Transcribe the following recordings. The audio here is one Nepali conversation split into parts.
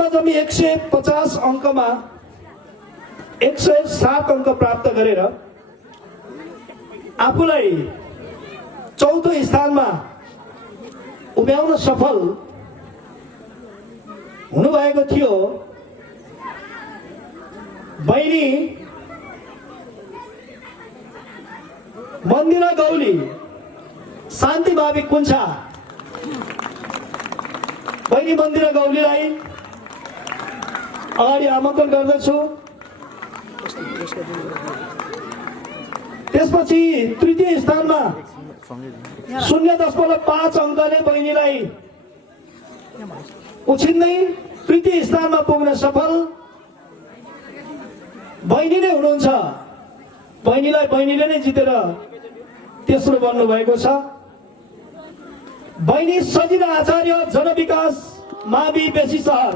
जम्मा जम्मी 150 अङ्कमा 107 अङ्क प्राप्त गरेर आफूलाई चौथो स्थानमा उभ्याउन सफल हुनुभएको थियो बहिनी मन्दिरा गौली शान्ति भावी कुन्छा। बहिनी मन्दिरा गौलीलाई अगाडि आमन्त्रण गर्दछु। त्यसपछि तृतीय स्थानमा 0.5 अङ्कले बहिनीलाई उछिन्दै तृतीय स्थानमा पुग्न सफल बहिनी नै हुनुहुन्छ। बहिनीले नै जितेर तेस्रो बन्नु भएको छ। बहिनी सजिना आचार्य जनविकास मावि बेसी सहर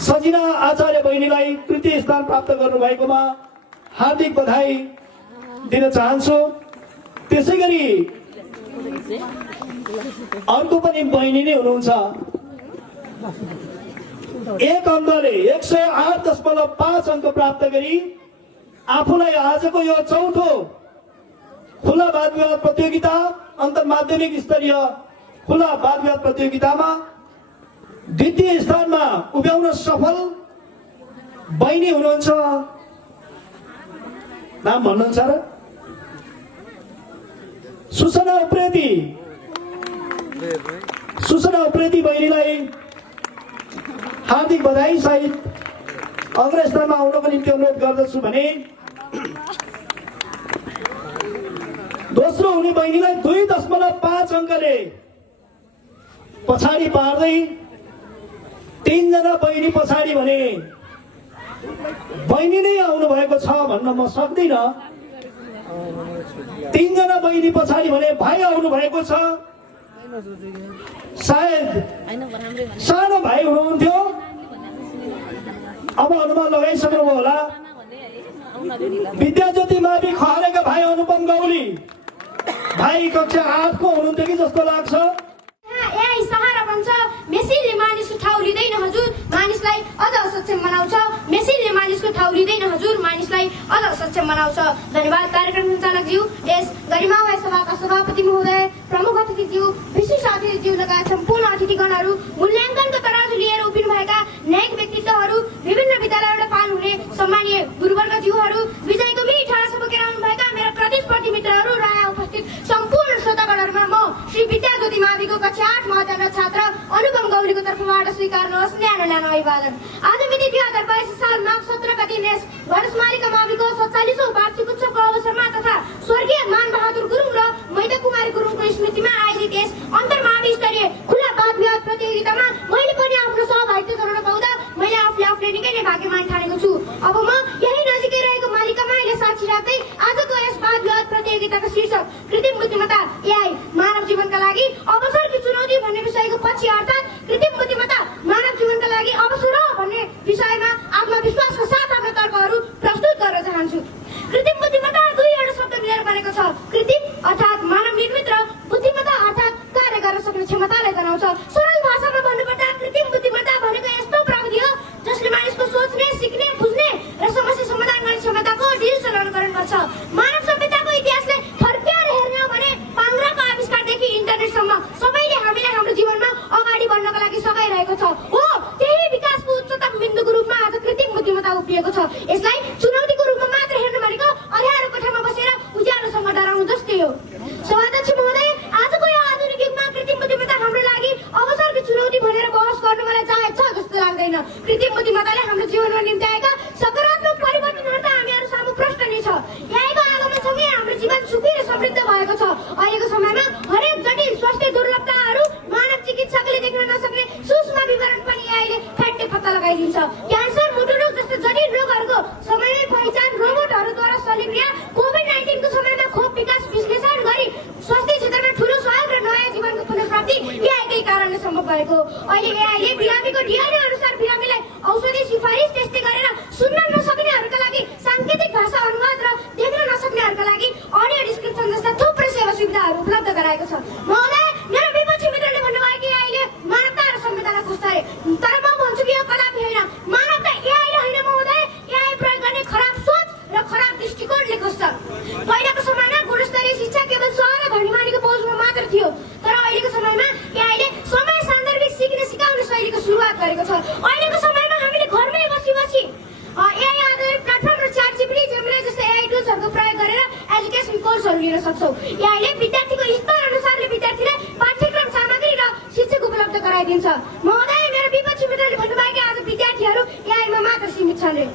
सजिना आचार्य बहिनीलाई तृतीय स्थान प्राप्त गर्नुभएकोमा हार्दिक बधाई दिन चाहन्छु। त्यसैगरी अर्को पनि बहिनी नै हुनुहुन्छ। 1 अङ्कले 108.5 अङ्क प्राप्त गरी आफूलाई आजको यो चौथो खुला वाद विवाद प्रतियोगिता अन्तर माध्यमिक स्तरीय खुला वाद विवाद प्रतियोगितामा द्वितीय स्थानमा उभ्याउन सफल बहिनी हुनुहुन्छ। नाम भन्नुहुन्छ र? सुसना उप्रेती बहिनीलाई हार्दिक बधाई सहित अग्रस्थानमा आउनको निम्ति अनुरोध गर्दछु भने दोस्रो हुने बहिनीलाई 2.5 अङ्कले पछाडि पार्दै 3 जना बहिनी पछाडि भने बहिनी नै आउनु भएको छ भन्न म सक्दिन। 3 जना बहिनी पछाडि भने भाइ आउनु भएको छ। सायद सानो भाइ हुनुहुन्थ्यो, अब अनुमान लगाइसक्नुभयो होला। विद्याज्योति मावि खहरेका भाइ अनुपम गौली भाइ कक्षा 8 को हुनुहुन्थ्यो कि जस्तो लाग्छ। यही सहारा बन्छ। मेसिनले मानिसको ठाउँ लिँदैन हजुर, मानिसलाई अझ सक्षम बनाउँछ। मेसिनले मानिसको ठाउँ लिँदैन हजुर, मानिसलाई अझ सक्षम बनाउँछ। धन्यवाद कार्यक्रम सञ्चालकज्यू, यस गरिमामय सभाका सभापति महोदय, प्रमुख अतिथिज्यू, विशिष्ट अतिथिज्यू लगायत सम्पूर्ण अतिथिगणहरू, मूल्याङ्कनको तराजु लिएर उभिनुभएका न्यायिक व्यक्तित्वहरू, विभिन्न विद्यालयबाट पाल हुने सम्मानीय गुरुवर्गज्यूहरू, विजयको मिठो आशा बोकेर आउनुभएका मेरा प्रतिस्पर्धी मित्रहरू र यहाँ उपस्थित सम्पूर्ण श्रोतागणहरूमा म श्री विद्याज्योति माविको कक्षा 8 महाविद्यालय छात्र अनुपम गौलीको तर्फबाट स्वीकार्नुहोस् न्यानो अभिवादन। आज मिति 2022 साल माघ 17 गते यस घटस्मारिका माविको 47औं वार्षिक उत्सवको अवसरमा तथा स्वर्गीय मान बहादुर गुरुङ र मैदा कुमारी गुरुङको स्मृतिमा आयोजित यस अन्तर्मावि स्तरीय खुला वाद विवाद प्रतियोगितामा मैले पनि आफ्नो सहभागिता गराउन पाउँदा मैले आफूले निकै नै भाग्यमान ठानेको छु। अब म यही नजिकै रहेको मालिका माईले साक्षी राख्दै आजको यस वाद विवाद प्रतियोगिताको शीर्षक कृत्रिम बुद्धिमत्ता एआई मानव जीवनका लागि अवसरकी चुनौती भन्ने विषयको पछि अर्थात् कृत्रिम बुद्धिमत्ता मानव जीवनका लागि अवसर हो भन्ने विषयमा आत्मविश्वासका साथ आफ्ना तर्कहरू प्रस्तुत गर्न चाहन्छु। कृत्रिम बुद्धिमत्ता दुईवटा शब्द मिलेर बनेको छ। कृत्रिम अर्थात् मानव निर्मित र बुद्धिमत्ता अर्थात् कार्य गर्न सक्ने क्षमतालाई जनाउँछ। सरल भाषामा भन्नुपर्दा कृत्रिम बुद्धिमत्ता भनेको यस्तो प्रविधि हो जसले मानिसको सोच्ने, सिक्ने, बुझ्ने र समस्या समाधान गर्ने क्षमताको डिजिटल अनुकरण गर्छ। मानव सभ्यताको इतिहासले फर्क्याएर हेर्ने हो भने पाङ्ग्राको आविष्कारदेखि इन्टरनेटसम्म सबैले हामीलाई हाम्रो जीवनमा अगाडि बढ्नका लागि सघाइरहेको छ। हो, त्यही विकासको उच्चतम बिन्दुको रूपमा आज कृत्रिम बुद्धिमत्ता उभिएको छ। यसलाई चुनौतीको रूपमा मात्र हेर्नु भनेको अँध्यारो कोठामा बसेर उज्यालोसँग डराउनु जस्तै हो। सभाध्यक्ष महोदय, आजको यो आधुनिक युगमा कृत्रिम बुद्धिमत्ता हाम्रो लागि अवसरकी चुनौती भनेर बहस गर्नु मलाई चाहेको छ जस्तो लाग्दैन। कृत्रिम बुद्धिमत्ताले हाम्रो जीवनमा निम्ति आएका सकारात्मक परिवर्तनहरू त हामीहरू सामु प्रश्न नै छ। यहाँको आगमनसँगै हाम्रो जीवन सुखी र समृद्ध भएको छ। अहिलेको समयमा हरेक जटिल स्वास्थ्य दुर्लभताहरू मानव चिकित्सकले देख्न नसक्ने सूक्ष्म विवरण पनि यहाँले ठ्याक्कै पत्ता लगाइदिन्छ। क्यान्सर, मुटु रोग जस्तो जटिल रोगहरूको समयमै पहिचान रोबोटहरूद्वारा शल्यक्रिया, कोभिड-19 को समयमा खोप विकास विश्लेषण गरी स्वास्थ्य क्षेत्रमा ठूलो सहयोग र नयाँ जीवनको पुनर्प्राप्ति यहाँकै कारणले सम्भव भएको। अहिले यहाँले बिरामीको डिएनए अनुसार बिरामीलाई औषधि सिफारिस त्यस्तै गरेर सुन्न नसक्नेहरूका लागि साङ्केतिक भाषा अनुवाद र देख्न नसक्नेहरूका लागि अडियो डिस्क्रिप्सन जस्ता थुप्रै सेवा सुविधाहरू उपलब्ध गराएको छ। महोदय, मेरो विपक्षी मित्रले भन्नुभयो कि अहिले मानवता र संविधान खोज्छ अरे, तर म भन्छु कि अहिलेको समयमा हामीले घरमै बसी बसी एआई आधारित प्लेटफर्म र च्याट जिपिटी जेमिनाई जस्तै एआई टुल्सहरूको प्रयोग गरेर एजुकेसन कोर्सहरू लिन सक्छौँ। एआईले विद्यार्थीको स्तर अनुसारले विद्यार्थीलाई पाठ्यक्रम सामग्री र शिक्षक उपलब्ध गराइदिन्छ। महोदय, मेरो विपक्षी मित्रले भन्नुभयो कि आज विद्यार्थीहरू एआईमा मात्र सीमित छन् रे।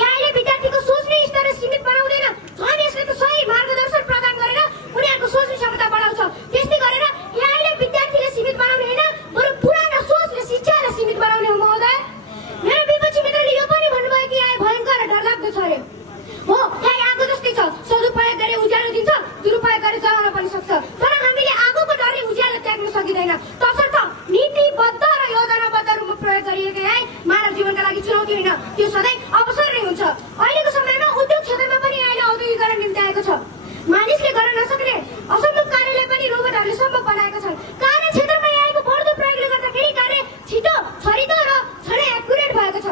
एआईले विद्यार्थीको सोच्ने स्तर सीमित बनाउँदैन, झन् यसले त सही मार्गदर्शन प्रदान गरेर उनीहरूको सोच्ने क्षमता बढाउँछ। त्यस्तै गरेर एआईले विद्यार्थीले सीमित बनाउने होइन, बरु पुरानो सोचले शिक्षालाई सीमित बनाउने हो। महोदय, मेरो विपक्षी मित्रले यो पनि भन्नुभयो कि एआई भयङ्कर र डरलाग्दो छ अरे। हो, एआई आगो जस्तै छ, सदुपयोग गरे उज्यालो दिन्छ, दुरुपयोग गरे जलाउन पनि सक्छ। तर हामीले आगोको डरले उज्यालो त्याग्न सकिँदैन। तसर्थ नीतिबद्ध र योजनाबद्ध रूपमा प्रयोग गरिएको एआई मानव जीवनका लागि चुनौती होइन, त्यो सधैँ अवसर नै हुन्छ। अहिलेको समयमा उद्योग क्षेत्रमा पनि एआईले औद्योगिकरण निम्ति आएको छ। मानिसले गर्न नसक्ने असम्भव कार्यलाई पनि रोबोटहरूले सम्भव बनाएका छन्। कार्य क्षेत्रमा एआईको बढ्दो प्रयोगले गर्दाखेरि कार्य छिटो, छरितो र झनै एक्युरेट भएको छ।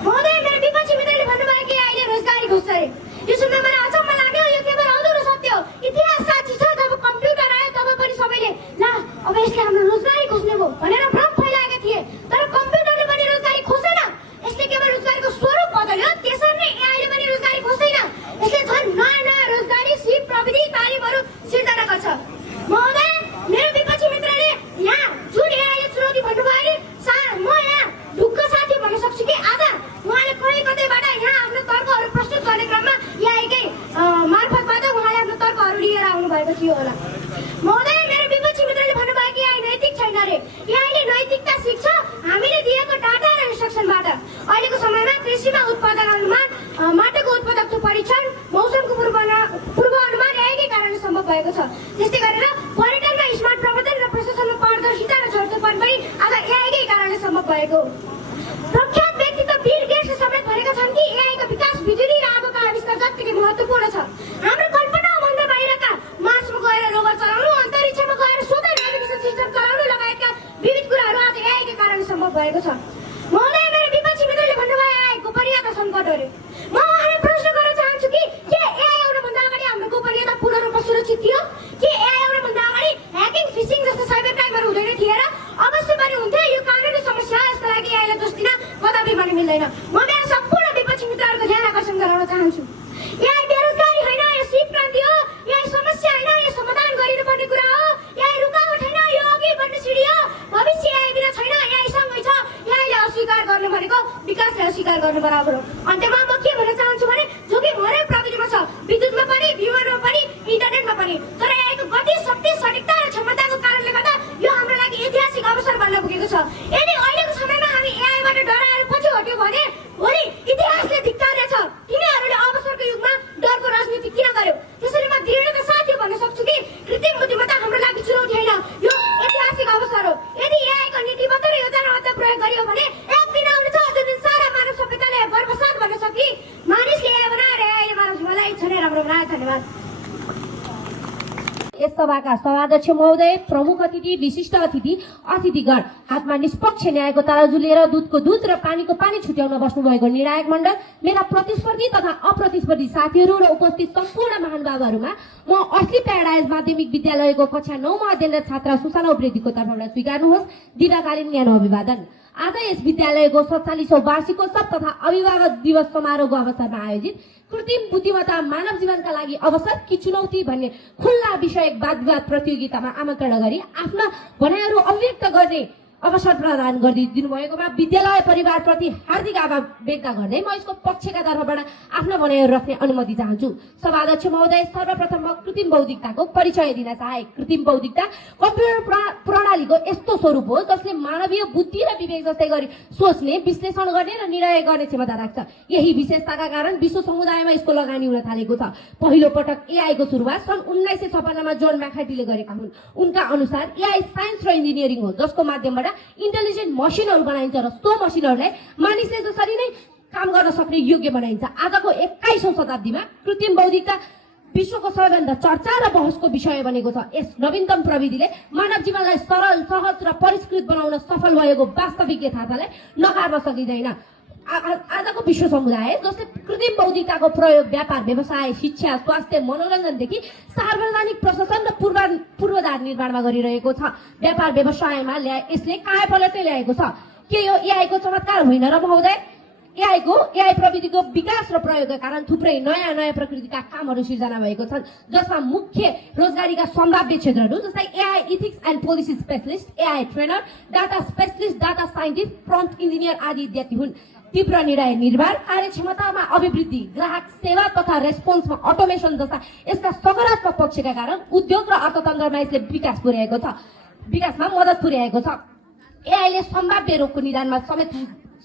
महोदय, मेरो विपक्षी मित्रले भन्नुभयो कि एआईले रोजगारी खोज्छ अरे। यो सुन्दा मलाई अचम्म लाग्यो। यो केवल अधुरो सत्य हो। इतिहास साक्षी छ। जब कम्प्युटर आयो तब पनि सबैले ला अब यसले हाम्रो रोजगारी खोज्ने भयो भनेर भ्रम फैलाएका थिए। तर कम्प्युटरले पनि रोजगारी खोजेन, यसले केवल रोजगारीको स्वरूप बदल्यो। त्यसरी नै एआईले पनि रोजगारी खोज्दैन, यसले झन् नयाँ नयाँ रोजगारी, सिप, प्रविधि, तालिमहरू सिर्जना गर्छ। महोदय, मेरो विपक्षी मित्रले यहाँ जुन एआईले चुनौती भन्नुभयो नि, म यहाँ ढुक्क साथी भन्न सक्छु कि आज उहाँले कहीँ कतैबाट यहाँ आफ्नो तर्कहरू प्रस्तुत गर्ने क्रममा एआईकै मार्फतबाट उहाँले आफ्नो तर्कहरू लिएर आउनु भएको थियो होला। महोदय, मेरो विपक्षी मित्रले भन्नुभयो कि एआई नैतिक छैन रे। एआईले नैतिकता सिक्छ हामीले दिएको डाटा र इन्स्ट्रक्सनबाट। अहिलेको समयमा कृषिमा उत्पादन अनुमान, माटोको उत्पादकत्व परीक्षण, मौसमको पूर्व अनुमान एआईकै कारणले सम्भव भएको छ। त्यस्तै गरेर पर्यटनमा स्मार्ट प्रबन्धन र प्रशासनमा पारदर्शिता र झर्तोपन पनि आज एआईकै कारणले सम्भव भएको। प्रख्यात व्यक्तित्व बिल गेट्सले समेत भनेका छन् कि एआईको विकास बिजुली र आगोको आविष्कार जत्तिकै महत्त्वपूर्ण छ। हाम्रो कल्पनाभन्दा बाहिरका मार्समा गएर रोभर चलाउनु, अन्तरिक्षमा गएर स्वतः नेभिगेसन सिस्टम चलाउनु लगायतका विविध कुराहरू आज एआईकै कारणले सम्भव भएको छ। महोदय, मेरो विपक्षी मित्रले भन्नुभयो एआईको गोपनीयता सङ्कट अरे। म उहाँलाई प्रश्न गर्न चाहन्छु कि के एआई आउनुभन्दा अगाडि हाम्रो गोपनीयता पूर्ण रूपमा सुरक्षित थियो? के एआई आउनुभन्दा अगाडि ह्याकिङ, फिसिङ जस्ता साइबर क्राइमहरू हुँदैन थिए र? अवश्य पनि हुन्थ्यो। यो कानुनी समस्या, यसका लागि एआईलाई दोष दिन कदापि पनि मिल्दैन। म मेरो सम्पूर्ण विपक्षी मित्रहरूको ध्यान आकर्षण गराउन चाहन्छु। एआई बेरोजगारी होइन, यो सिप क्रान्ति हो। एआई समस्या होइन, यो समाधान गरिनुपर्ने कुरा हो। एआई रुकावट होइन, यो अघि बढ्ने सिडी हो। भविष्य एआई बिना छैन, एआई सँगै छ। एआईले अस्वीकार गर्नु भनेको विकासले अस्वीकार गर्नु बराबर हो। अन्त्यमा म के भन्न चाहन्छु भने जोखिम हरेक प्रविधिमा छ, विद्युतमा पनि, विमानमा पनि, इन्टरनेटमा पनि। तर एआईको गति, शक्ति, सटीकता र क्षमताको कारणले गर्दा यो हाम्रो लागि ऐतिहासिक अवसर बन्न पुगेको छ। यदि अहिलेको समयमा हामी एआईबाट डराएर पछि हट्यौँ भने भोलि इतिहासले धिक्कार्नेछ। तिनीहरूले अवसरको युगमा डरको राजनीति किन गर्यो? त्यसैले म दृढता साथ यो भन्न सक्छु कि कृत्रिम बुद्धिमत्ता हाम्रो लागि चुनौती होइन, यो ऐतिहासिक अवसर हो। यदि एआईको नीतिबद्ध र योजनाबद्ध प्रयोग गरियो भने एक दिन आउनेछ जुन दिन सारा मानव सभ्यताले गर्वसाथ भन्न सकि मानिसले एआई बनाएर एआईले मानव जीवनलाई छनै राम्रो बनायो। धन्यवाद। यस सभाका सभाध्यक्ष महोदय, प्रमुख अतिथि, विशिष्ट अतिथि, अतिथिगण, हातमा निष्पक्ष न्यायको तराजु लिएर दुधको दुध र पानीको पानी छुट्याउन बस्नुभएको निर्णायक मण्डल, मेरा प्रतिस्पर्धी तथा अप्रतिस्पर्धी साथीहरू र उपस्थित सम्पूर्ण महानुभावहरूमा म असली प्याराडाइज माध्यमिक विद्यालयको कक्षा 9 मा अध्ययनरत छात्रा सुसाना उप्रेतीको तर्फबाट स्वीकार्नुहोस् दीर्घकालीन ज्ञान अभिवादन। आज यस विद्यालयको 47औं वार्षिकोत्सव तथा अभिभावक दिवस समारोहको अवसरमा आयोजित कृत्रिम बुद्धिमत्ता मानव जीवनका लागि अवसर कि चुनौती भन्ने खुल्ला विषयक वाद विवाद प्रतियोगितामा आमन्त्रण गरी आफ्ना भनाइहरू अभिव्यक्त गर्ने अवसर प्रदान गरिदिनु भएकोमा विद्यालय परिवारप्रति हार्दिक आभार व्यक्त गर्दै म यसको पक्षका तर्फबाट आफ्ना भनाइहरू राख्ने अनुमति चाहन्छु। सभाध्यक्ष महोदय, सर्वप्रथम म कृत्रिम बौद्धिकताको परिचय दिन चाहे। कृत्रिम बौद्धिकता कम्प्युटर प्रणालीको यस्तो स्वरूप हो जसले मानवीय बुद्धि र विवेक जस्तै गरी सोच्ने, विश्लेषण गर्ने र निर्णय गर्ने क्षमता राख्छ। यही विशेषताका कारण विश्व समुदायमा यसको लगानी हुन थालेको छ। पहिलो पटक एआईको सुरुवात सन् 1956 मा जोन म्याकार्थीले गरेका हुन्। उनका अनुसार एआई साइन्स र इन्जिनियरिङ हो जसको माध्यमबाट इन्टेलिजेन्ट मसिनहरू बनाइन्छ र सो मसिनहरूलाई मानिसले जसरी नै काम गर्न सक्ने योग्य बनाइन्छ। आजको 21औं शताब्दीमा कृत्रिम बौद्धिकता विश्वको सबैभन्दा चर्चा र बहसको विषय बनेको छ। यस नवीनतम प्रविधिले मानव जीवनलाई सरल, सहज र परिष्कृत बनाउन सफल भएको वास्तविक यथार्थलाई नकार्न सकिँदैन। आजको विश्व समुदाय जसले कृत्रिम बौद्धिकताको प्रयोग व्यापार, व्यवसाय, शिक्षा, स्वास्थ्य, मनोरञ्जनदेखि सार्वजनिक प्रशासन र पूर्वाधार निर्माणमा गरिरहेको छ। व्यापार व्यवसायमा यसले कायापलटै ल्याएको छ। के यो एआई को चमत्कार होइन र महोदय? एआई प्रविधिको विकास र प्रयोगका कारण थुप्रै नयाँ नयाँ प्रकृतिका कामहरू सिर्जना भएको छन्, जसमा मुख्य रोजगारीका सम्भाव्य क्षेत्रहरू जस्तै AI ethics and policy specialist, AI trainer, data specialist, data scientist, prompt engineer आदि इत्यादि हुन्। तीव्र निर्णय निर्माण, कार्यक्षमतामा अभिवृद्धि, ग्राहक सेवा तथा रेस्पोन्समा अटोमेसन जस्ता यसका सकारात्मक पक्षका कारण उद्योग र अर्थतन्त्रमा यसले विकासमा मद्दत पुर्याएको छ। एआईले सम्भाव्य रोगको निदानमा समेत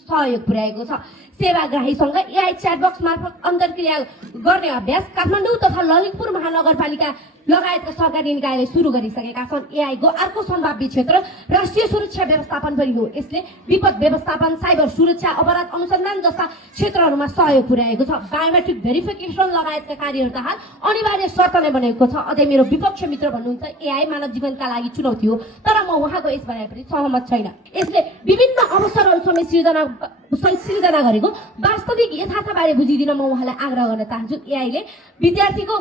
सहयोग पुर्याएको छ। सेवाग्राहीसँग एआई च्याटबक्स मार्फत अन्तर्क्रिया गर्ने अभ्यास काठमाडौँ तथा ललितपुर महानगरपालिका लगायतका सरकारी निकायले सुरु गरिसकेका छन्। एआईको अर्को सम्भाव्य क्षेत्र राष्ट्रिय सुरक्षा व्यवस्थापन पनि हो। यसले विपद व्यवस्थापन, साइबर सुरक्षा, अपराध अनुसन्धान जस्ता क्षेत्रहरूमा सहयोग पुर्याएको छ। बायोमेट्रिक भेरिफिकेसन लगायतका कार्यहरू त हाल अनिवार्य शर्त नै बनेको छ। अझै मेरो विपक्ष मित्र भन्नुहुन्छ एआई मानव जीवनका लागि चुनौती हो, तर म उहाँको यस भनाइ पनि सहमत छैन। यसले विभिन्न अवसरहरू समेत सिर्जना गरेको वास्तविक यथार्थबारे बुझिदिन म उहाँलाई आग्रह गर्न चाहन्छु। एआईले विद्यार्थीको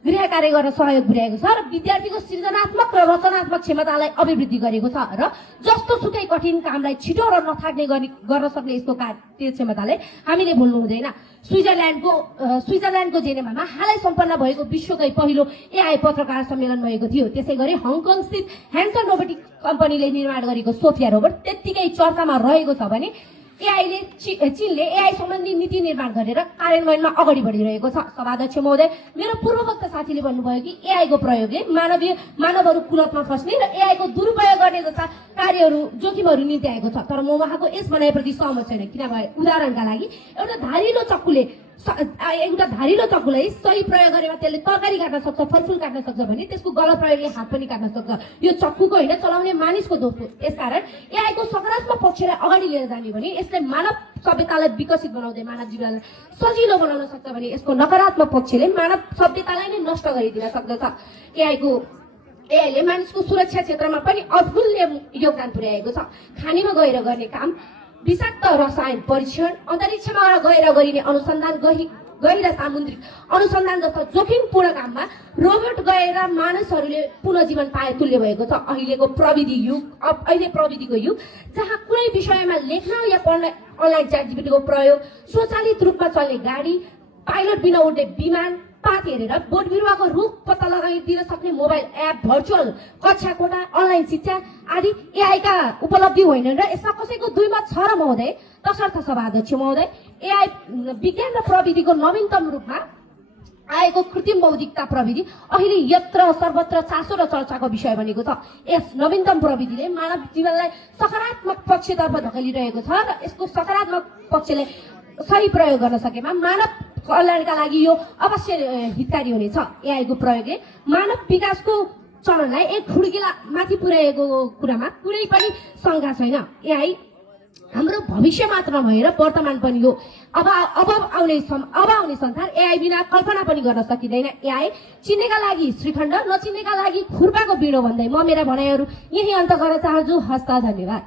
गृह कार्य गर्न सहयोग पुर्याएको छ र विद्यार्थीको सृजनात्मक र रचनात्मक क्षमतालाई अभिवृद्धि गरेको छ र जस्तो सुकै कठिन कामलाई छिटो र नथाक्ने गर्न सक्ने यसको कार्य क्षमताले हामीले भुल्नु हुँदैन। स्विजरल्यान्डको जेनेभामा हालै सम्पन्न भएको विश्वकै पहिलो एआई पत्रकार सम्मेलन भएको थियो। त्यसै गरी हङकङ स्थित ह्यान्सन रोबोटिक कम्पनीले निर्माण गरेको सोफिया रोबोट त्यत्तिकै चर्चामा रहेको छ भने चीनले एआई सम्बन्धी नीति निर्माण गरेर कार्यान्वयनमा अगाडि बढिरहेको छ। सभाध्यक्ष महोदय, मेरो पूर्ववक्ता साथीले भन्नुभयो कि एआईको प्रयोगले मानवहरू कुलतमा फस्ने र एआईको दुरुपयोग गर्ने जस्ता कार्यहरू जोखिमहरू निम्त्याएको छ, तर म उहाँको यस भनाइप्रति सहमत छैन। किनभने उदाहरणका लागि एउटा धारिलो चक्कुलाई सही प्रयोग गरेमा त्यसले तरकारी काट्न सक्छ, फलफुल काट्न सक्छ भने त्यसको गलत प्रयोगले हात पनि काट्न सक्छ। यो चक्कुको होइन, चलाउने मानिसको दोष हो। यसकारण एआईको सकारात्मक पक्षलाई अगाडि लिएर जाने भने यसले मानव सभ्यतालाई विकसित बनाउँदै मानव जीवनलाई सजिलो बनाउन सक्छ भने यसको नकारात्मक पक्षले मानव सभ्यतालाई नै नष्ट गरिदिन सक्दछ। एआईले मानिसको सुरक्षा क्षेत्रमा पनि अतुल्य योगदान पुर्याएको छ। खानीमा गएर गर्ने काम, विषाक्त रसायन परीक्षण, अन्तरिक्षमा गएर गरिने अनुसन्धान, गहिर सामुद्रिक अनुसन्धान जस्ता जोखिमपूर्ण काममा रोबोट गएर मानिसहरूले पुनर्जीवन पाए तुल्य भएको छ। अहिले प्रविधिको युग जहाँ कुनै विषयमा लेख्न या पढ्न अनलाइन च्याटजिपिटीको प्रयोग, स्वचालित रूपमा चल्ने गाडी, पाइलट बिना उड्ने विमान, पात हेरेर बोट बिरुवाको रुख पत्ता लगाइदिन सक्ने मोबाइल एप, भर्चुअल कक्षा कोठा, अनलाइन शिक्षा आदि एआईका उपलब्धि होइनन् र यसमा कसैको दुई मत छ र महोदय? तसर्थ सभाध्यक्ष महोदय, एआई विज्ञान र प्रविधिको नवीनतम रूपमा आएको कृत्रिम बौद्धिकता प्रविधि अहिले यत्र सर्वत्र चासो र चर्चाको विषय बनेको छ। यस नवीनतम प्रविधिले मानव जीवनलाई सकारात्मक पक्षतर्फ धकेलिरहेको छ र यसको सकारात्मक पक्षले सही प्रयोग गर्न सकेमा मानव कल्याणका लागि यो अवश्य हितकारी हुनेछ। एआईको प्रयोगले मानव विकासको चरणलाई एक खुड्किला माथि पुर्याएको कुरामा कुनै पनि शङ्का छैन। एआई हाम्रो भविष्य मात्र नभएर वर्तमान पनि हो। अब आउने संसार एआई बिना कल्पना पनि गर्न सकिँदैन। एआई चिन्नेका लागि श्रीखण्ड, नचिन्नेका लागि खुर्पाको बिँडो भन्दै म मेरा भनाइहरू यही अन्त गर्न चाहन्छु। हस्त, धन्यवाद।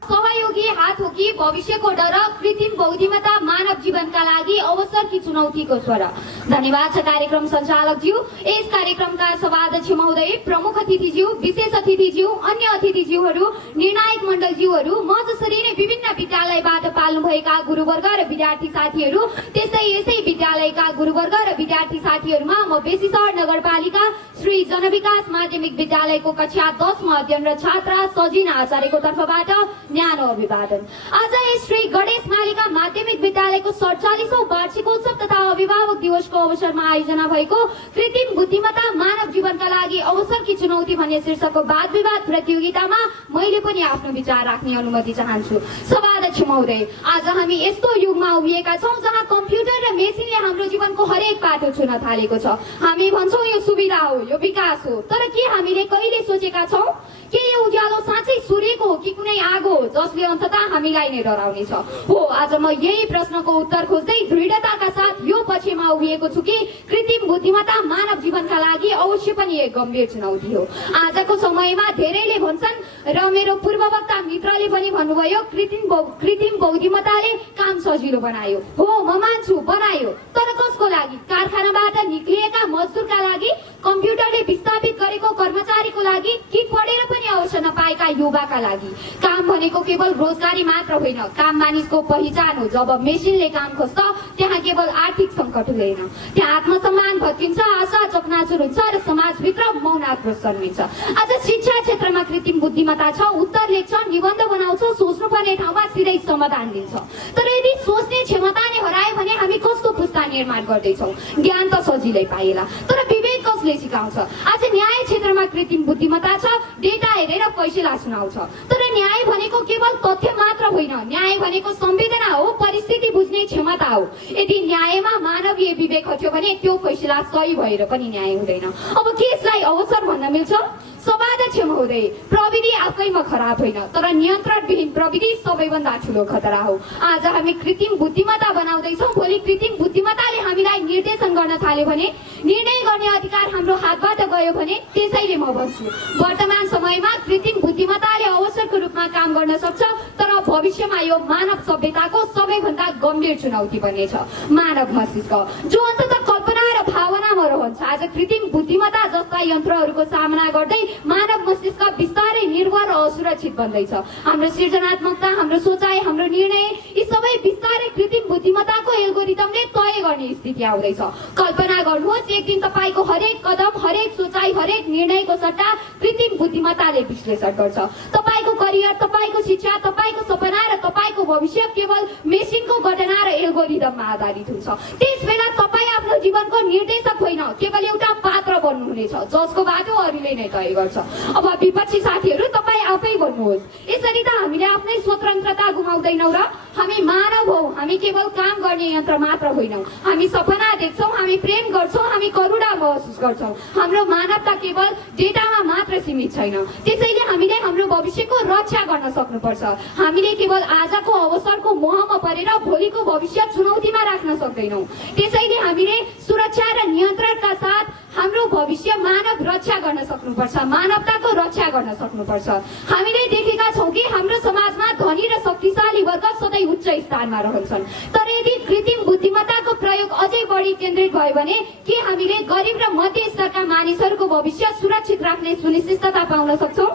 सहयोगी हात हो कि भविष्यको डर, कृत्रिम बुद्धिमत्ता मानव जीवनका लागि अवसर कि चुनौतीको स्वर। धन्यवाद छ कार्यक्रम सञ्चालकज्यू, यस कार्यक्रमका सभाध्यक्ष महोदय, प्रमुख अतिथिज्यू, विशेष अतिथिज्यू, अन्य अतिथिज्यूहरू, निर्णायक मण्डलज्यूहरू, म जसरी नै विभिन्न विद्यालयबाट पाल्नुभएका गुरुवर्ग र विद्यार्थी साथीहरू, त्यस्तै यसै विद्यालयका गुरुवर्ग र विद्यार्थी साथीहरूमा म बेसीसर नगरपालिका श्री जनविकास माध्यमिक विद्यालयको कक्षा 10 मा अध्ययनरत छात्रा सजिना आचार्यको तर्फबाट न्यानो अभिवादन। आज यस श्री गणेश मालिका माध्यमिक विद्यालयको 47औं वार्षिकोत्सव तथा अभिभावक दिवसको अवसरमा आयोजना भएको कृत्रिम बुद्धिमत्ता मानव जीवनका लागि अवसर कि चुनौती भन्ने शीर्षकको वाद विवाद प्रतियोगितामा मैले पनि आफ्नो विचार राख्ने अनुमति चाहन्छु। सभाध्यक्ष महोदय, आज हामी यस्तो युगमा उभिएका छौँ जहाँ कम्प्युटर र मेसिनले हाम्रो जीवनको हरेक पाटो छुन थालेको छ। हामी भन्छौँ यो सुविधा हो, यो विकास हो, तर के हामीले कहिले सोचेका छौँ के यो उज्यालो साँच्चै सूर्यको हो कि कुनै आगो जसले अन्ततः हामीलाई नै डराउनेछ? हो, आज म यही प्रश्नको उत्तर खोज्दै दृढताका साथ यो पक्षमा उभिएको छु कि कृत्रिम बुद्धिमत्ता मानव जीवनका लागि अवश्य पनि एक गम्भीर चुनौती हो। आजको समयमा धेरैले भन्छन् र मेरो पूर्ववक्ता मित्रले पनि भन्नुभयो, कृत्रिम बुद्धिमत्ताले काम सजिलो बनायो। हो, म मान्छु बनायो, तर कसको लागि? कारखानाबाट निक्लिएका मजदुरका लागि, कम्प्युटरले विस्थापित गरेको कर्मचारीको लागि कि पढेर पनि अवसर नपाएका युवाका लागि। काम भनेको केवल रोजगारी मात्र होइन, काम मानिसको पहिचान हो। जब मेसिनले काम खोज्छ त्यहाँ केवल आर्थिक सङ्कट हुँदैन, त्यहाँ आत्मसम्मान भत्किन्छ, आशा चकनाचुर हुन्छ र समाजभित्र मौन आक्रोश जन्मिन्छ। आज शिक्षा क्षेत्रमा कृत्रिम बुद्धिमत्ता छ, उत्तर लेख्छ, निबन्ध बनाउँछ, सोच्नुपर्ने ठाउँमा सिधै समाधान दिन्छ। तर यदि सोच्ने क्षमता नै हरायो भने हामी कस्तो पुस्ता निर्माण गर्दैछौँ? ज्ञान त सजिलै पाइएला, तर विवेक कसले सिकाउँछ? आज न्याय क्षेत्रमा कृत्रिम बुद्धिमत्ता छ, डेटा हेरेर फैसला सुनाउँछ। तर न्याय भनेको केवल तथ्य मात्र होइन, न्याय भनेको संवेदना हो, परिस्थिति बुझ्ने क्षमता हो। यदि न्यायमा मानवीय विवेक हट्यो भने त्यो फैसला सही भएर पनि न्याय हुँदैन। अब के यसलाई अवसर भन्न मिल्छ? समाधान महोदय, प्रविधि आफैमा खराब होइन, तर नियन्त्रणविहीन प्रविधि सबैभन्दा ठुलो खतरा हो। आज हामी कृत्रिम बुद्धिमत्ता बनाउँदैछौँ, भोलि कृत्रिम बुद्धिमत्ताले हामीलाई निर्देशन गर्न थाल्यो भने, निर्णय गर्ने अधिकार हाम्रो हातबाट गयो भने, त्यसैले म भन्छु वर्तमान समयमा कृत्रिम बुद्धिमत्ताले अवसरको रूपमा काम गर्न सक्छ, तर भविष्यमा यो मानव सभ्यताको सबैभन्दा गम्भीर चुनौती बन्नेछ। मानव मस्तिष्क जो अन्ततः कल्पना र भावनामा रहन्छ, आज कृत्रिम बुद्धिमत्ता जस्ता यन्त्रहरूको सामना गर्दै मानव मस्तिष्क बिस्तारै निर्भर र असुरक्षित बन्दैछ। हाम्रो सृजनात्मकता, हाम्रो सोचाइ, हाम्रो निर्णय यी सबै बिस्तारै कृत्रिम बुद्धिमत्ताको एल्गोरिदमले तय गर्ने स्थिति आउँदैछ। कल्पना गर्नुहोस्, एक दिन तपाईँको हरेक कदम, हरेक सोचाइ, हरेक निर्णयको सट्टा कृत्रिम बुद्धिमत्ताले विश्लेषण गर्छ। तपाईँको करियर, तपाईँको शिक्षा, तपाईँको सपना र तपाईँको भविष्य केवल मेसिनको गणना र एल्गोरिदममा आधारित हुन्छ। त्यसबेला तपाईँ आफ्नो जीवनको निर्देशक होइन, केवल एउटा पात्र बन्नुहुनेछ जसको बाटो अरूले नै तय गर्छ। अब विपक्षी साथीहरू तपाईँ आफै भन्नुहोस्, यसरी त हामीले आफ्नै स्वतन्त्रता गुमाउँदैनौँ र? हामी मानव हौ, हामी केवल काम गर्ने यन्त्र मात्र होइनौँ। हामी सपना देख्छौँ, हामी प्रेम गर्छौँ, हामी करुणा महसुस गर्छौँ। हाम्रो मानवता केवल डेटामा मात्र सीमित छैन। त्यसैले हामीले हाम्रो भविष्यको रक्षा गर्न सक्नुपर्छ। हामीले केवल आजको अवसरको मोहमा परेर भोलिको भविष्य चुनौतीमा राख्न सक्दैनौँ। त्यसैले हामीले सुरक्षा र नियन्त्रणका साथ हाम्रो भविष्य मानव रक्षा गर्न सक्नुपर्छ, मानवताको रक्षा गर्न सक्नुपर्छ। हामीले देखेका छौँ कि हाम्रो समाजमा धनी र शक्तिशाली वर्ग सधैँ उच्च स्थानमा रहन्छन्, तर यदि कृत्रिम बुद्धिमत्ताको प्रयोग अझै बढी केन्द्रित भयो भने के हामीले गरिब र मध्य स्तरका मानिसहरूको भविष्य सुरक्षित राख्ने सुनिश्चितता पाउन सक्छौँ?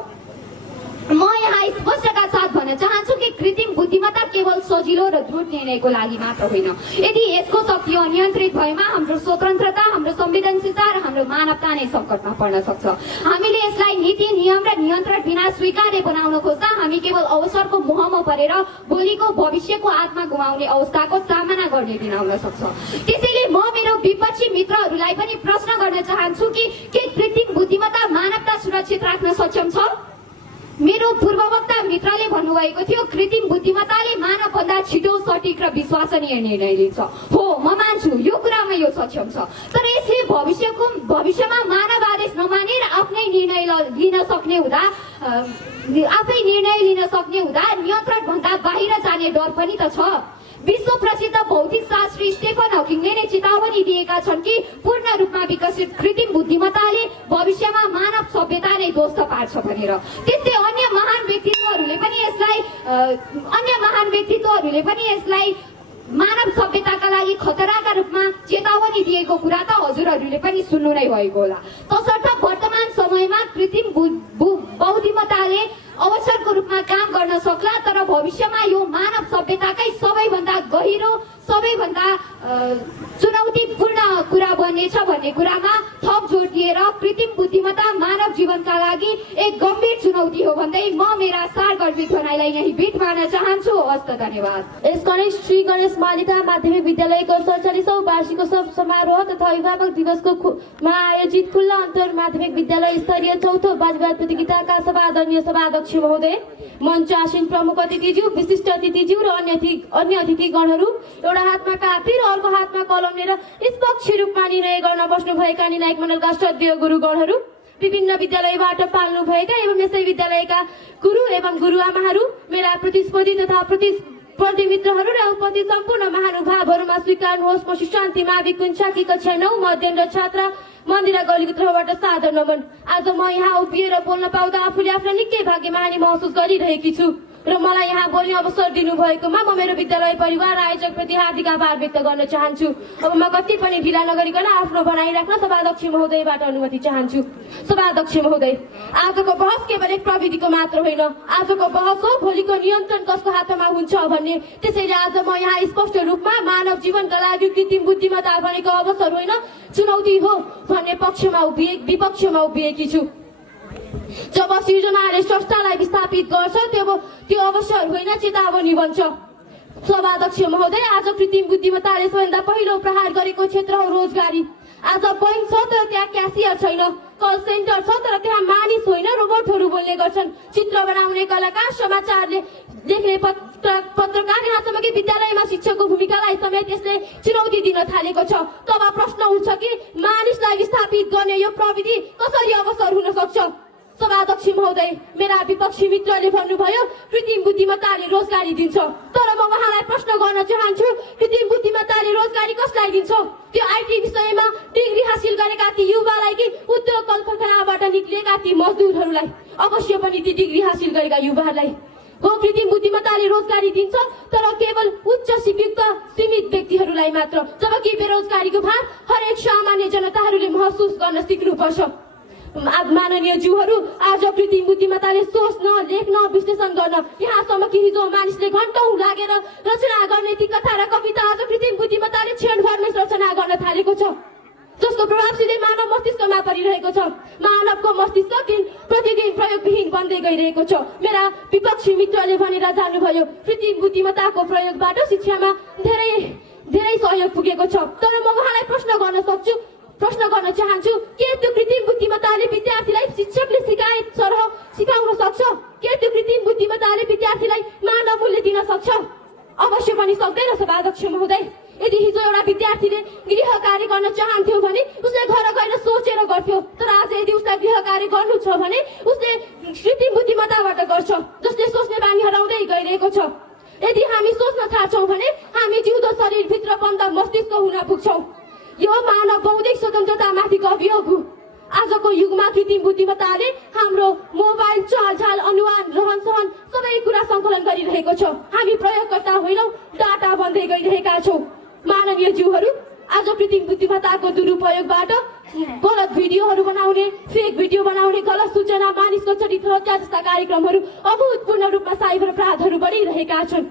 म यहाँ स्पष्टका साथ भन्न चाहन्छु कि कृत्रिम बुद्धिमत्ता केवल सजिलो र द्रुत निर्णयको लागि मात्र होइन। यदि यसको शक्ति अनियन्त्रित भएमा हाम्रो स्वतन्त्रता, हाम्रो संवेदनशीलता र हाम्रो मानवता नै सङ्कटमा पर्न सक्छ। हामीले यसलाई नीति, नियम र नियन्त्रण बिना स्वीकार्य बनाउन खोज्दा हामी केवल अवसरको मोहमा परेर भोलिको भविष्यको आत्मा गुमाउने अवस्थाको सामना गर्ने दिन आउन सक्छ। त्यसैले म मेरो विपक्षी मित्रहरूलाई पनि प्रश्न गर्न चाहन्छु कि के कृत्रिम बुद्धिमत्ता मानवता सुरक्षित राख्न सक्षम छ? मेरो पूर्ववक्ता मित्रले भन्नुभएको थियो कृत्रिम बुद्धिमत्ताले मानवभन्दा छिटो, सटिक र विश्वसनीय निर्णय लिन्छ। हो, म मान्छु यो कुरामा यो सक्षम छ, तर यसले भविष्यमा मानव आदेश नमानेर आफै निर्णय लिन सक्ने हुँदा नियन्त्रणभन्दा बाहिर जाने डर पनि त छ। विश्व प्रसिद्ध भौतिक शास्त्री स्टेफन हकिङले नै चेतावनी दिएका छन् कि पूर्ण रूपमा विकसित कृत्रिम बुद्धिमत्ताले भविष्यमा मानव सभ्यता नै ध्वस्त पार्छ भनेर। त्यस्तै अन्य महान व्यक्तित्वहरूले पनि यसलाई मानव सभ्यताका लागि खतराका रूपमा चेतावनी दिएको कुरा त हजुरहरूले पनि सुन्नु नै भएको होला। तसर्थ वर्तमान समयमा कृत्रिम बुद्धिमत्ताले अवसरको रूपमा काम गर्न सक्ला, तर भविष्यमा यो मानव सभ्यताकै सबैभन्दा गहिरो, सबैभन्दा चुनौतीपूर्ण कुरा बन्नेछ भन्ने कुरामा थप जोड दिएर कृत्रिम बुद्धिमत्ता मानव जीवनका लागि एक गम्भीर चुनौती हो भन्दै म मेरा सारगर्भित भनाइलाई यही बिट मार्न चाहन्छु। हस्त धन्यवाद। यस गणेश श्री गणेश बालिका माध्यमिक विद्यालयको 47औं वार्षिकोत्सव समारोह तथा अभिभावक दिवसमा आयोजित खुल्ला अन्तर माध्यमिक विद्यालय स्तरीय चौथो वादविवाद प्रतियोगिताका सभा आदरणीय सभाध्यक्ष महोदय, मञ्च आसीन प्रमुख अतिथिज्यू, विशिष्ट अतिथिज्यू र अन्य अतिथिगणहरू एउटा हातमा कापी र अर्को हातमा कलम लिएर निष्पक्ष रूपमा निर्णय गर्न बस्नुभएका निर्णायक मण्डलका श्रद्धेय गुरुगणहरू, विभिन्न विद्यालयबाट पाल्नु भएका एवं यसै विद्यालयका गुरु एवं गुरुआमाहरू, मेरा प्रतिस्पर्धी तथा प्रतिस्पर्धी मित्रहरू र उपस्थित सम्पूर्ण महानुभावहरूमा स्वीकार्नुहोस् म सुशान्ति मावि कुञ्चाकी कक्षा 9 म अध्ययन छात्रा मन्दिरा गौलीको तर्फबाट सादर नमन। आज म यहाँ उभिएर बोल्न पाउँदा आफूले आफूलाई निकै भाग्यमानी महसुस गरिरहेकी छु। र मलाई यहाँ बोल्ने अवसर दिनुभएकोमा म मेरो विद्यालय परिवार आयोजकप्रति हार्दिक आभार व्यक्त गर्न चाहन्छु। अब म कति पनि ढिला नगरिकन आफ्नो भनाइ राख्न सभाध्यक्ष महोदयबाट अनुमति चाहन्छु। सभाध्यक्ष महोदय, आजको बहस केवल एक प्रविधिको मात्र होइन, आजको बहस हो भोलिको नियन्त्रण कसको हातमा हुन्छ भन्ने। त्यसैले आज म यहाँ स्पष्ट रूपमा मानव जीवनका लागि कृत्रिम बुद्धिमत्ता भनेको अवसर होइन चुनौती हो भन्ने विपक्षमा उभिएकी छु। जब सृजनाले स्रष्टालाई विस्थापित गर्छ त्यो अवसर होइन चेतावनी बन्छ। सभाध्यक्ष महोदय, आज कृत्रिम बुद्धिमत्ताले सबैभन्दा पहिलो प्रहार गरेको क्षेत्र हो रोजगारी। आज बैंक छ तर त्यहाँ क्यासियर छैन, कल सेन्टर छ तर त्यहाँ मानिस होइन रोबोटहरू बोल्ने गर्छन्। चित्र बनाउने कलाकार, समाचारले लेख्ने पत्रकार, यहाँसम्म कि विद्यालयमा शिक्षकको भूमिकालाई समेत यसले चुनौती दिन थालेको छ। तब प्रश्न उठ्छ कि मानिसलाई विस्थापित गर्ने यो प्रविधि कसरी अवसर हुन सक्छ? सभाध्यक्ष महोदय, मेरा विपक्षी मित्रले भन्नुभयो कृत्रिम बुद्धिमत्ताले रोजगारी दिन्छ, तर म उहाँलाई प्रश्न गर्न चाहन्छु कृत्रिम बुद्धिमत्ताले रोजगारी कसलाई दिन्छ? त्यो आइटी विषयमा डिग्री हासिल गरेका ती युवालाई कि उद्योग कलकारखानाबाट निक्लिएका ती मजदुरहरूलाई? अवश्य पनि ती डिग्री हासिल गरेका युवाहरूलाई हो। कृत्रिम बुद्धिमत्ताले रोजगारी दिन्छ तर केवल उच्च शिक्षित सीमित व्यक्तिहरूलाई मात्र, जबकि बेरोजगारीको भार हरेक सामान्य जनताहरूले महसुस गर्न सिक्नुपर्छ। माननीय ज्यूहरू, आज कृत्रिम बुद्धिमत्ताले सोच्न, लेख्न, विश्लेषण गर्न, यहाँसम्म कि हिजो मानिसले घण्टौं लागेर रचना गर्ने ती कथा र कविता आज कृत्रिम बुद्धिमत्ताले क्षणभरमै रचना गर्न थालेको छ, जसको प्रभाव सिधै मानव मस्तिष्कमा परिरहेको छ। मानवको मस्तिष्क प्रतिदिन प्रयोगविहीन बन्दै गइरहेको छ। मेरा विपक्षी मित्रले भनेर जानुभयो कृत्रिम बुद्धिमत्ताको प्रयोगबाट शिक्षामा धेरै सहयोग पुगेको छ, तर म उहाँलाई प्रश्न गर्न चाहन्छु के त्यो कृत्रिम बुद्धिमत्ताले विद्यार्थीलाई शिक्षकले सिकाए सरह सिकाउन सक्छ? के त्यो कृत्रिम बुद्धिमत्ताले विद्यार्थीलाई मानव मूल्य दिन सक्छ? अवश्य पनि सक्दैन। सभाध्यक्ष महोदय, यदि हिजो एउटा विद्यार्थीले गृह कार्य गर्न चाहन्थ्यो भने उसले घर गएर सोचेर गर्थ्यो, तर आज यदि उसलाई गृह कार्य गर्नु छ भने उसले कृत्रिम बुद्धिमत्ताबाट गर्छ, जसले सोच्ने बानी हराउँदै गइरहेको छ। यदि हामी सोच्न थाल्छौँ भने हामी जिउँदो शरीरभित्र बन्द मस्तिष्क हुन पुग्छौँ। यो मानव बौद्धिक स्वतन्त्रतामाथिको अभियोग हो। आजको युगमा कृत्रिम बुद्धिमत्ताले हाम्रो मोबाइल, चालझाल, अनुहार, रहन सहन सबै कुरा सङ्कलन गरिरहेको छ। हामी प्रयोगकर्ता होइनौँ, डाटा बन्दै गइरहेका छौँ। माननीय ज्यूहरू, आज कृत्रिम बुद्धिमत्ताको दुरुपयोगबाट गलत भिडियोहरू बनाउने, फेक भिडियो बनाउने, गलत सूचना, मानिसको चरित्र हत्या जस्ता कार्यक्रमहरू अभूतपूर्ण रूपमा साइबर अपराधहरू बढिरहेका छन्।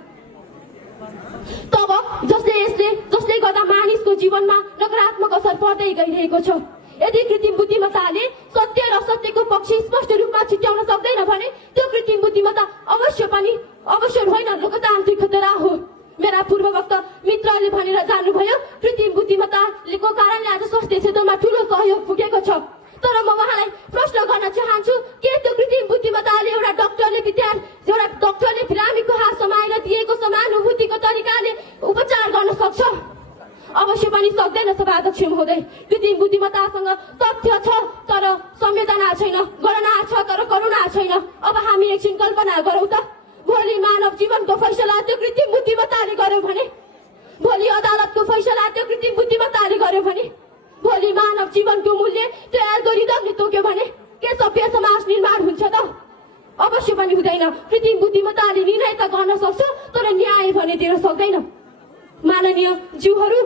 तब जसले गर्दा मानिसको जीवनमा नकारात्मक असर पर्दै गइरहेको छ। यदि कृत्रिम बुद्धिमत्ताले सत्य र असत्यको पक्ष स्पष्ट रूपमा छुट्याउन सक्दैन भने त्यो कृत्रिम बुद्धिमत्ता अवसर होइन लोकतान्त्रिक खतरा हो। मेरा पूर्ववक्ता मित्रले भनेर जानुभयो कृत्रिम बुद्धिमत्ताको कारणले आज स्वास्थ्य क्षेत्रमा ठूलो सहयोग पुगेको छ, तर म उहाँलाई प्रश्न गर्न चाहन्छु के त्यो कृत्रिम बुद्धिमत्ताले एउटा डाक्टरले बिरामीको हात समाएर दिएको समानुभूतिको तरिकाले उपचार गर्न सक्छ? अवश्य पनि सक्दैन। सभाध्यक्ष महोदय, कृत्रिम बुद्धिमत्तासँग तथ्य छ तर संवेदना छैन, गणना छ तर करुणा छैन। अब हामी एकछिन कल्पना गरौँ त, भोलि मानव जीवनको फैसला त्यो कृत्रिम बुद्धिमत्ताले गर्यो भने, भोलि अदालतको फैसला त्यो कृत्रिम बुद्धिमत्ताले गर्यो भने, भोलि मानव जीवनको मूल्य त्यो एल्गोरिदमले तोक्यो भने के सभ्य समाज निर्माण हुन्छ त? अवश्य पनि हुँदैन। कृत्रिम बुद्धिमत्ताले निर्णय त गर्न सक्छ तर न्याय भने दिन सक्दैन। माननीय ज्यूहरू,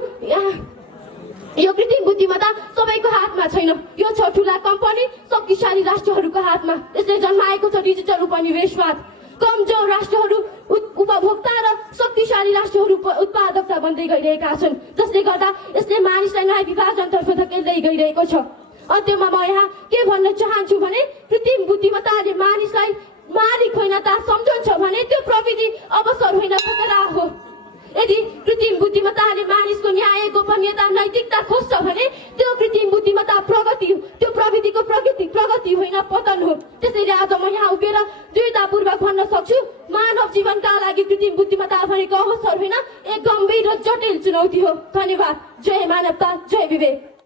यो कृत्रिम बुद्धिमत्ता सबैको हातमा छैन, यो छ ठुला कम्पनी, शक्तिशाली राष्ट्रहरूको हातमा। यसले जन्माएको छ डिजिटल उपनिवेशवाद। कमजोर राष्ट्रहरू उपभोक्ता र शक्तिशाली राष्ट्रहरू उत्पादकता बन्दै गइरहेका छन्, जसले गर्दा यसले मानिसलाई नयाँ विभाजनतर्फ धकेल्दै गइरहेको छ। अन्त्यमा म यहाँ के भन्न चाहन्छु भने कृत्रिम बुद्धिमत्ताले मानिसलाई मालिक होइन ता सम्झन्छ भने त्यो प्रविधि अवसर होइन खतरा हो। यदि कृत्रिम बुद्धिमत्ताले मानिसको न्याय, गोपनीयता, नैतिकता खोज्छ भने त्यो कृत्रिम बुद्धिमत्ता त्यो प्रविधिको प्रगति होइन पतन हो। त्यसैले आज म यहाँ उभिएर दृढतापूर्वक भन्न सक्छु मानव जीवनका लागि कृत्रिम बुद्धिमत्ता भनेको अवसर होइन, एक गम्भीर र जटिल चुनौती हो। धन्यवाद। जय मानवता, जय विवेक।